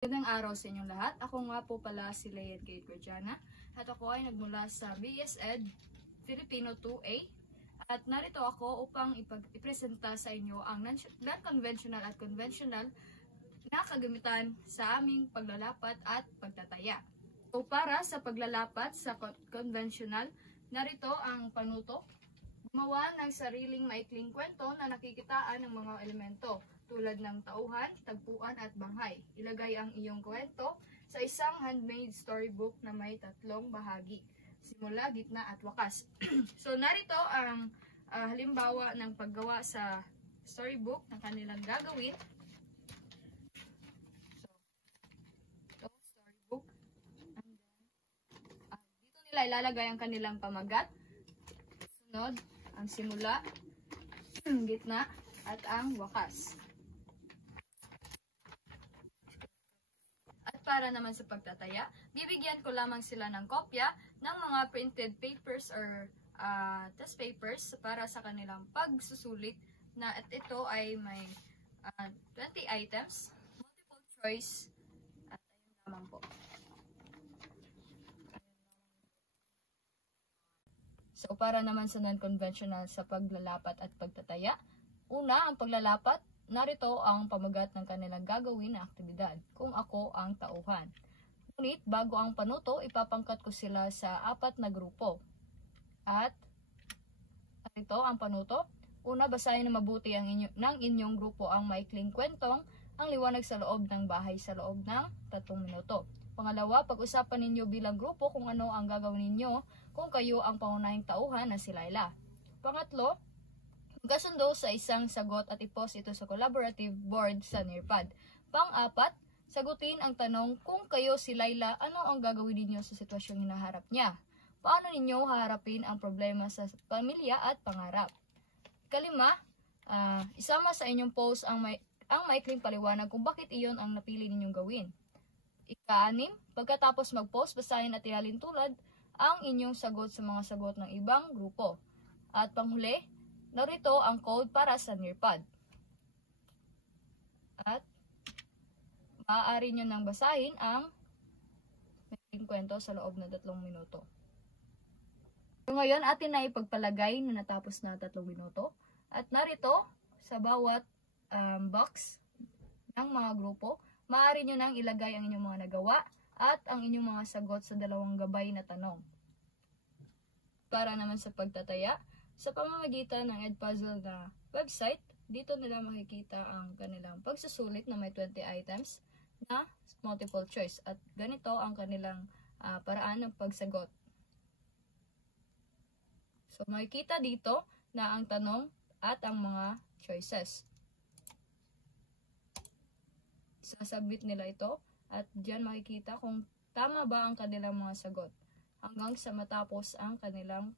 Magandang araw sa inyong lahat. Ako nga po pala si Layed Kate Gorjana at ako ay nagmula sa BS Ed Filipino 2A at narito ako upang ipresenta sa inyo ang non-conventional at conventional na kagamitan sa aming paglalapat at pagtataya. So para sa paglalapat sa conventional, narito ang panuto. Gumawa ng sariling maikling kwento na nakikitaan ng mga elemento tulad ng tauhan, tagpuan at banghay. Ilagay ang iyong kwento sa isang handmade storybook na may 3 bahagi, simula, gitna at wakas. So narito ang halimbawa ng paggawa sa storybook na kanilang gagawin. So, ito, storybook. And then, dito nila ilalagay ang kanilang pamagat. Sunod, ang simula, gitna, at ang wakas. At para naman sa pagtataya, bibigyan ko lamang sila ng kopya ng mga printed papers or test papers para sa kanilang pagsusulit na at ito ay may 20 items, multiple choice, at ayun lamang po. So, para naman sa non-conventional sa paglalapat at pagtataya, una, ang paglalapat, narito ang pamagat ng kanilang gagawin na aktibidad, kung ako ang tauhan. Ngunit, bago ang panuto, ipapangkat ko sila sa 4 na grupo. At, narito ang panuto. Una, basahin na mabuti ng inyong grupo ang maikling kwentong ang liwanag sa loob ng bahay sa loob ng 3 minuto. Pangalawa, pag-usapan ninyo bilang grupo kung ano ang gagawin ninyo kung kayo ang pangunahing tauhan na si Layla. Pangatlo, magkasundo sa isang sagot at i-post ito sa collaborative board sa Nearpad. Pang-apat, sagutin ang tanong kung kayo si Layla, ano ang gagawin ninyo sa sitwasyong hinaharap niya? Paano ninyo haharapin ang problema sa pamilya at pangarap? Kalima, isama sa inyong post ang maikling paliwanag kung bakit iyon ang napili ninyong gawin. Ika-6, pagkatapos mag-post, basahin at ihalin tulad ang inyong sagot sa mga sagot ng ibang grupo. At panghuli, narito ang code para sa Nearpad. At maaari nyo nang basahin ang maikling kwento sa loob ng 3 minuto. So ngayon, atin na ipagpalagay na natapos na 3 minuto. At narito, sa bawat box ng mga grupo, maaari nyo nang ilagay ang inyong mga nagawa at ang inyong mga sagot sa 2 gabay na tanong. Para naman sa pagtataya, sa pamamagitan ng Edpuzzle na website, dito nila makikita ang kanilang pagsusulit na may 20 items na multiple choice. At ganito ang kanilang paraan ng pagsagot. So makikita dito na ang tanong at ang mga choices. Sasabit nila ito at diyan makikita kung tama ba ang kanilang mga sagot hanggang sa matapos ang kanilang